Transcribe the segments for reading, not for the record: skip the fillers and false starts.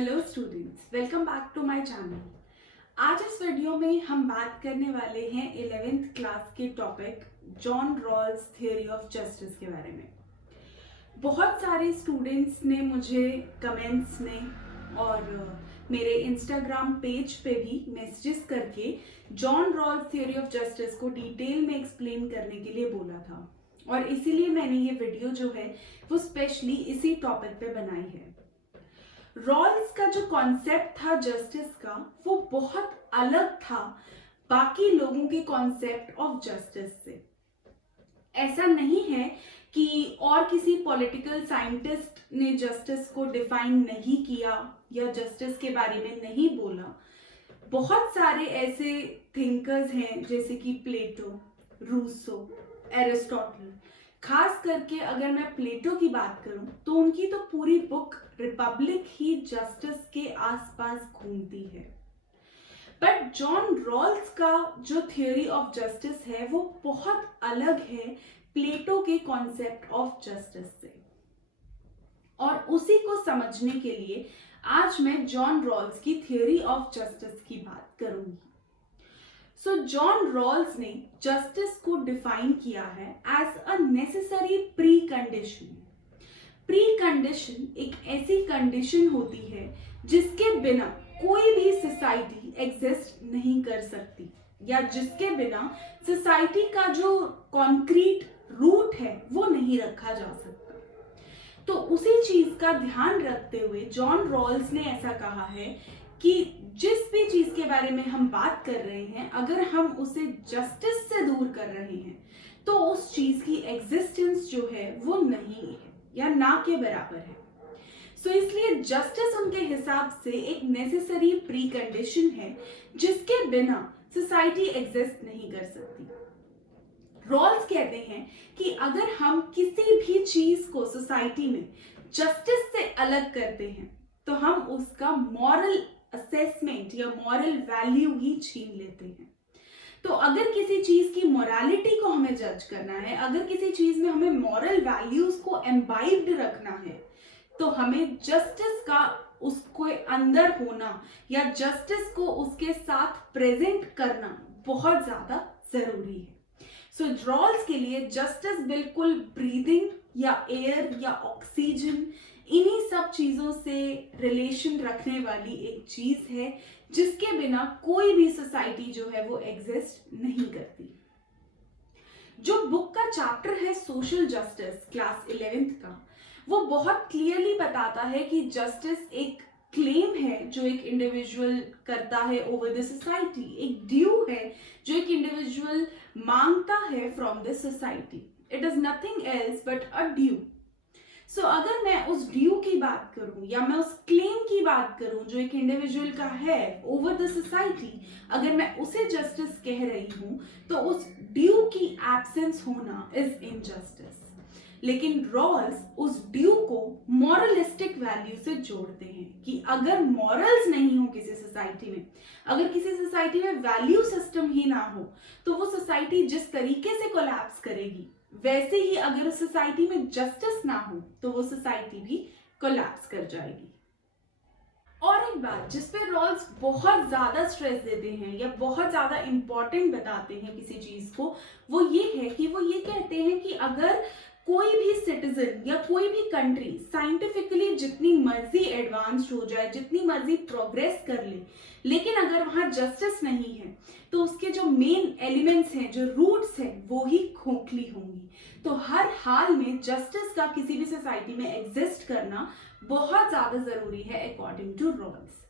Hello students, welcome back to my channel. आज इस video में हम बात करने वाले हैं 11th क्लास के topic John Rawls theory of justice के बारे में। बहुत सारे स्टूडेंट्स ने मुझे कमेंट्स में और मेरे इंस्टाग्राम पेज पे भी मैसेजेस करके John Rawls theory of justice को डिटेल में एक्सप्लेन करने के लिए बोला था, और इसीलिए मैंने ये वीडियो जो है वो स्पेशली इसी टॉपिक पे बनाई है। रॉल्स का जो कॉन्सेप्ट था जस्टिस का, वो बहुत अलग था बाकी लोगों के कॉन्सेप्ट ऑफ जस्टिस से। ऐसा नहीं है कि और किसी पॉलिटिकल साइंटिस्ट ने जस्टिस को डिफाइन नहीं किया या जस्टिस के बारे में नहीं बोला। बहुत सारे ऐसे थिंकर्स हैं जैसे कि प्लेटो, रूसो, एरिस्टोटल। खास करके अगर मैं प्लेटो की बात करूं तो उनकी तो पूरी बुक रिपब्लिक ही जस्टिस के आसपास घूमती है। बट जॉन रॉल्स का जो थ्योरी ऑफ जस्टिस है वो बहुत अलग है प्लेटो के कॉन्सेप्ट ऑफ जस्टिस से, और उसी को समझने के लिए आज मैं जॉन रॉल्स की थ्योरी ऑफ जस्टिस की बात करूंगी। सो जॉन रॉल्स ने जस्टिस को डिफाइन किया है as a necessary pre condition. Pre condition एक ऐसी कंडीशन होती है जिसके बिना कोई भी सोसाइटी एग्जिस्ट नहीं कर सकती, या जिसके बिना सोसाइटी का जो कॉन्क्रीट रूट है वो नहीं रखा जा सकता। तो उसी चीज का ध्यान रखते हुए जॉन रॉल्स ने ऐसा कहा है कि जिस भी चीज के बारे में हम बात कर रहे हैं, अगर हम उसे जस्टिस से दूर कर रहे हैं तो उस चीज की एग्जिस्टेंस जो है वो नहीं है या ना के बराबर है। सो इसलिए जस्टिस उनके हिसाब से एक नेसेसरी प्री कंडीशन है जिसके बिना सोसाइटी एग्जिस्ट नहीं कर सकती। रॉल्स कहते हैं कि अगर हम किसी भी चीज को सोसाइटी में जस्टिस से अलग करते हैं तो हम उसका मॉरल असेसमेंट या मॉरल वैल्यू ही छीन लेते हैं। तो अगर किसी चीज की मोरालिटी को हमें जज करना है, अगर किसी चीज में हमें मॉरल वैल्यूज को एम्बाइब्ड रखना है, तो हमें जस्टिस का उसको अंदर होना या जस्टिस को उसके साथ प्रेजेंट करना बहुत ज्यादा जरूरी है। सो रॉल्स के लिए जस्टिस बिल्कुल ब्रीदिंग या एयर या ऑक्सीजन, इन्हीं सब चीजों से रिलेशन रखने वाली एक चीज है जिसके बिना कोई भी सोसाइटी जो है वो एग्जिस्ट नहीं करती। जो बुक का चैप्टर है सोशल जस्टिस क्लास 11th का, वो बहुत क्लियरली बताता है कि जस्टिस एक क्लेम है जो एक इंडिविजुअल करता है ओवर द सोसाइटी, एक ड्यू है जो एक इंडिविजुअल मांगता है from the society. It is nothing else but a due. So अगर मैं उस ड्यू की बात करूं या मैं उस क्लेम की बात करूं जो एक इंडिविजुअल का है ओवर द सोसाइटी, अगर मैं उसे जस्टिस कह रही हूं तो उस ड्यू की एब्सेंस होना इज इनजस्टिस। लेकिन रॉल्स उस ड्यू को मॉरलिस्टिक वैल्यू से जोड़ते हैं कि अगर मॉरल्स नहीं हो किसी सोसाइटी में, अगर किसी सोसाइटी में वैल्यू सिस्टम ही ना हो, तो वो सोसाइटी जिस तरीके से कोलैप्स करेगी, वैसे ही अगर उस सोसाइटी में जस्टिस ना हो तो वो सोसाइटी भी कोलैप्स कर जाएगी। और एक बात जिस पे रॉल्स बहुत ज्यादा स्ट्रेस देते हैं या बहुत ज्यादा इंपॉर्टेंट बताते हैं किसी चीज को, वो ये है कि वो ये कहते हैं कि अगर कोई भी सिटीजन या कोई भी कंट्री साइंटिफिकली जितनी मर्जी एडवांस्ड हो जाए, जितनी मर्जी प्रोग्रेस कर ले, लेकिन अगर वहां जस्टिस नहीं है तो उसके जो मेन एलिमेंट्स हैं, जो रूट्स हैं, वो ही खोखली होंगी। तो हर हाल में जस्टिस का किसी भी सोसाइटी में एग्जिस्ट करना बहुत ज्यादा जरूरी है अकॉर्डिंग टू रॉल्स।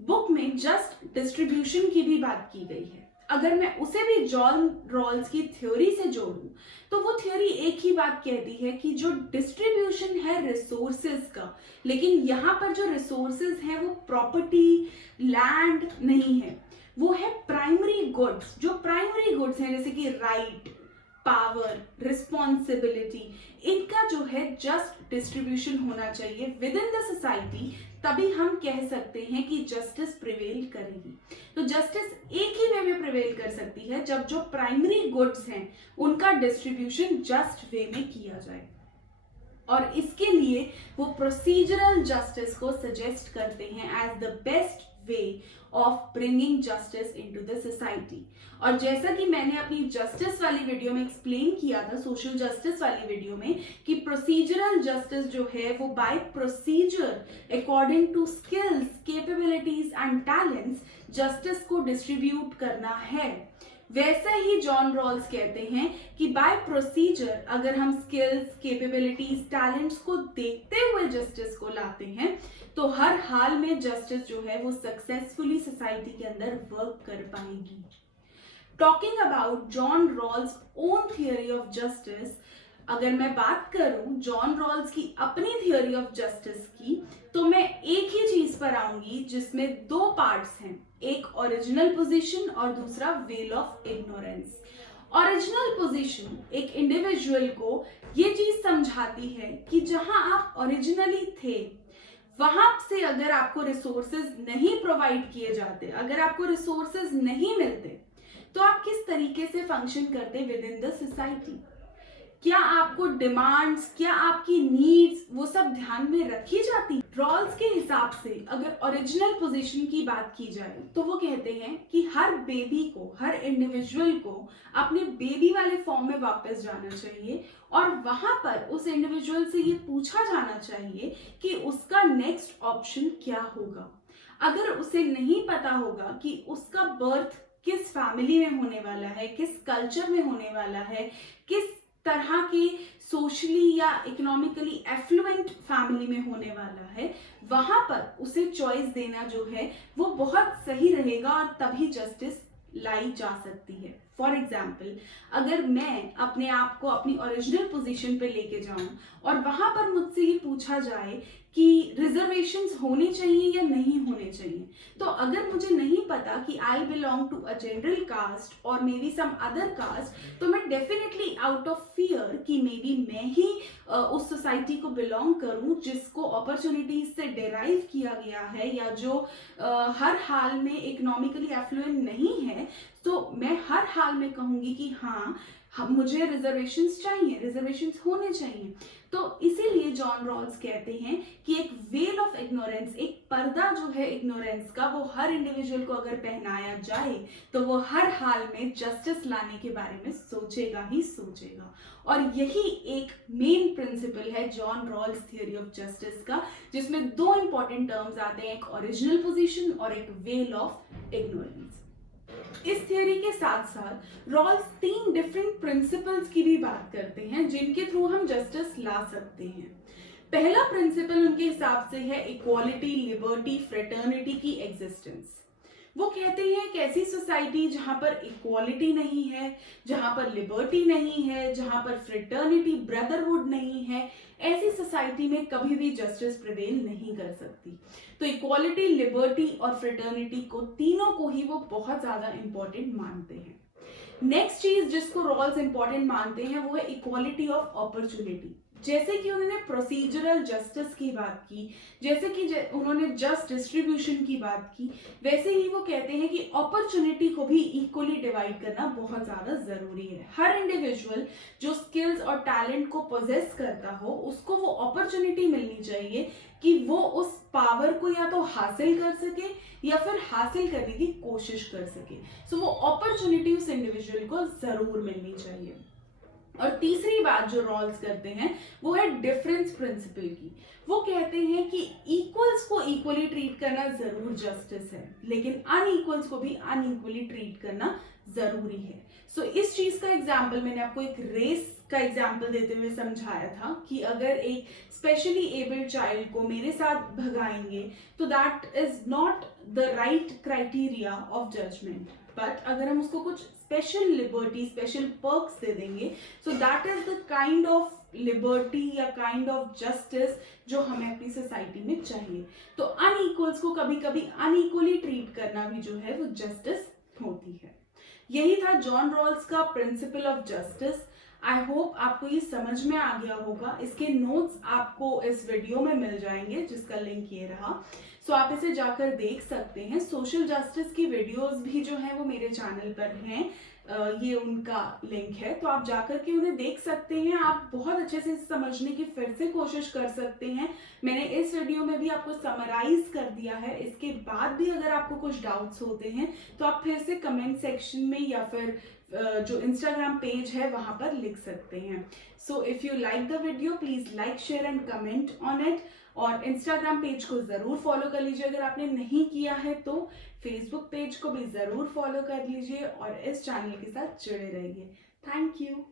बुक में जस्ट डिस्ट्रीब्यूशन की भी बात की गई है। अगर मैं उसे भी जॉन रॉल्स की थ्योरी से जोड़ूं तो वो थ्योरी एक ही बात कहती है कि जो डिस्ट्रीब्यूशन है रिसोर्सेज का, लेकिन यहाँ पर जो रिसोर्सेज है वो प्रॉपर्टी, लैंड नहीं है, वो है प्राइमरी गुड्स। जो प्राइमरी गुड्स हैं जैसे कि राइट, पावर, रिस्पॉन्सिबिलिटी, इनका जो है जस्ट डिस्ट्रीब्यूशन होना चाहिए विद इन द सोसाइटी, तभी हम कह सकते हैं कि जस्टिस प्रिवेल करेगी। तो जस्टिस एक ही वे में प्रिवेल कर सकती है जब जो प्राइमरी गुड्स हैं उनका डिस्ट्रीब्यूशन जस्ट वे में किया जाए। और इसके लिए वो प्रोसीजरल जस्टिस को सजेस्ट करते हैं as the best way of bringing justice into the society. और जैसा कि मैंने अपनी जस्टिस वाली वीडियो में एक्सप्लेन किया था, सोशल जस्टिस वाली वीडियो में, कि प्रोसीजरल जस्टिस जो है वो by procedure according to skills, capabilities and talents justice को डिस्ट्रीब्यूट करना है। वैसे ही जॉन रॉल्स कहते हैं कि बाय प्रोसीजर अगर हम स्किल्स, कैपेबिलिटीज, टैलेंट्स को देखते हुए जस्टिस को लाते हैं तो हर हाल में जस्टिस जो है वो सक्सेसफुली सोसाइटी के अंदर वर्क कर पाएगी। Talking about John Rawls own theory of justice, अगर मैं बात करूं जॉन रॉल्स की अपनी थियोरी ऑफ जस्टिस की, तो मैं एक ही चीज पर आऊंगी जिसमें दो पार्ट्स हैं, एक ओरिजिनल पोजीशन और दूसरा well of ignorance. Original position एक इंडिविजुअल को ये चीज समझाती है कि जहां आप ओरिजिनली थे वहां से अगर आपको रिसोर्सेज नहीं प्रोवाइड किए जाते, अगर आपको रिसोर्सेज नहीं मिलते, तो आप किस तरीके से फंक्शन करते विद इन द सोसाइटी। क्या आपको डिमांड्स, क्या आपकी नीड्स, वो सब ध्यान में रखी जाती। रॉल्स के हिसाब से अगर ओरिजिनल पोजीशन की बात की जाए तो वो कहते हैं कि हर बेबी को, हर इंडिविजुअल को अपने बेबी वाले फॉर्म में वापस जाना चाहिए और वहां पर उस इंडिविजुअल से ये पूछा जाना चाहिए कि उसका नेक्स्ट ऑप्शन क्या होगा। अगर उसे नहीं पता होगा कि उसका बर्थ किस फैमिली में होने वाला है, किस कल्चर में होने वाला है, किस तरह के सोशली या इकोनॉमिकली एफ्लुएंट फैमिली में होने वाला है, वहां पर उसे चॉइस देना जो है वो बहुत सही रहेगा और तभी जस्टिस लाई जा सकती है। फॉर एग्जाम्पल, अगर मैं अपने आप को अपनी ओरिजिनल पोजीशन पे लेके जाऊं और वहां पर मुझसे ये पूछा जाए कि रिजर्वेशंस होने चाहिए या नहीं होने चाहिए, तो अगर मुझे नहीं पता कि I belong to a general caste और maybe some other caste, तो मैं डेफिनेटली आउट ऑफ फियर कि मे बी मैं ही उस सोसाइटी को बिलोंग करूं जिसको अपॉर्चुनिटीज से डिराइव किया गया है या जो हर हाल में इकोनॉमिकली एफ्लुएंट नहीं है, तो मैं हर हाल में कहूंगी कि हाँ मुझे रिजर्वेशंस चाहिए, रिजर्वेशंस होने चाहिए। तो इसीलिए जॉन रॉल्स कहते हैं कि एक वेल ऑफ इग्नोरेंस, एक पर्दा जो है इग्नोरेंस का, वो हर इंडिविजुअल को अगर पहनाया जाए तो वो हर हाल में जस्टिस लाने के बारे में सोचेगा ही सोचेगा। और यही एक मेन प्रिंसिपल है John Rawls theory of justice का, जिसमें दो इंपॉर्टेंट टर्म्स आते हैं, एक ओरिजिनल पोजीशन और एक वेल ऑफ इग्नोरेंस। इस थ्योरी के साथ साथ रॉल्स 3 डिफरेंट प्रिंसिपल्स की भी बात करते हैं जिनके थ्रू हम जस्टिस ला सकते हैं। पहला प्रिंसिपल उनके हिसाब से है इक्वालिटी, लिबर्टी, फ्रेटर्निटी की एग्जिस्टेंस। वो कहते हैं एक ऐसी सोसाइटी जहां पर इक्वालिटी नहीं है, जहां पर लिबर्टी नहीं है, जहां पर फ्रेटर्निटी, ब्रदरहुड नहीं है, ऐसी सोसाइटी में कभी भी जस्टिस प्रिवेल नहीं कर सकती। तो इक्वालिटी, लिबर्टी और फ्रेटर्निटी को, तीनों को ही वो बहुत ज्यादा इंपॉर्टेंट मानते हैं। नेक्स्ट चीज जिसको रॉल्स इंपॉर्टेंट मानते हैं वो है इक्वालिटी ऑफ अपॉर्चुनिटी। जैसे कि उन्होंने प्रोसीजरल जस्टिस की बात की, जैसे कि उन्होंने जस्ट डिस्ट्रीब्यूशन की बात की, वैसे ही वो कहते हैं कि अपॉर्चुनिटी को भी इक्वली डिवाइड करना बहुत ज्यादा जरूरी है। हर इंडिविजुअल जो स्किल्स और टैलेंट को पोजेस करता हो, उसको वो अपॉर्चुनिटी मिलनी चाहिए कि वो उस पावर को या तो हासिल कर सके या फिर हासिल करने की कोशिश कर सके। सो वो अपॉर्चुनिटी उस इंडिविजुअल को जरूर मिलनी चाहिए। और तीसरी बात जो रॉल्स करते हैं वो है डिफरेंस प्रिंसिपल की। वो कहते हैं कि इक्वल्स को इक्वली ट्रीट करना जरूर जस्टिस है, लेकिन अनइक्वल्स को भी अनइक्वली ट्रीट करना जरूरी है। सो इस चीज का एग्जाम्पल मैंने आपको एक रेस का एग्जाम्पल देते हुए समझाया था कि अगर एक स्पेशली एबल्ड चाइल्ड को मेरे साथ भगाएंगे तो that is not the right criteria of judgement, but अगर हम उसको कुछ स्पेशल लिबर्टी, स्पेशल पर्क्स दे देंगे, so that is the kind of liberty या काइंड ऑफ जस्टिस जो हमें अपनी सोसाइटी में चाहिए। तो अनइक्वल्स को कभी कभी अनइक्वली ट्रीट करना भी जो है वो जस्टिस होती है। यही था जॉन रॉल्स का principle of justice. I hope आपको ये समझ में आ गया होगा। इसके नोट्स आपको इस वीडियो में मिल जाएंगे जिसका लिंक ये रहा। सो आप इसे जाकर देख सकते हैं। सोशल जस्टिस की वीडियोस भी जो है वो मेरे चैनल पर हैं। ये उनका लिंक है, तो आप जाकर के उन्हें देख सकते हैं। आप बहुत अच्छे से समझने की फिर से कोशिश कर सकते हैं। मैंने इस वीडियो में भी आपको समराइज कर दिया है। इसके बाद भी अगर आपको कुछ डाउट्स होते हैं तो आप फिर से कमेंट सेक्शन में या फिर जो इंस्टाग्राम पेज है वहां पर लिख सकते हैं। So if you like the video please like share and comment on it. और इंस्टाग्राम पेज को जरूर फॉलो कर लीजिए अगर आपने नहीं किया है तो। फेसबुक पेज को भी जरूर फॉलो कर लीजिए और इस चैनल के साथ जुड़े रहिए। Thank you.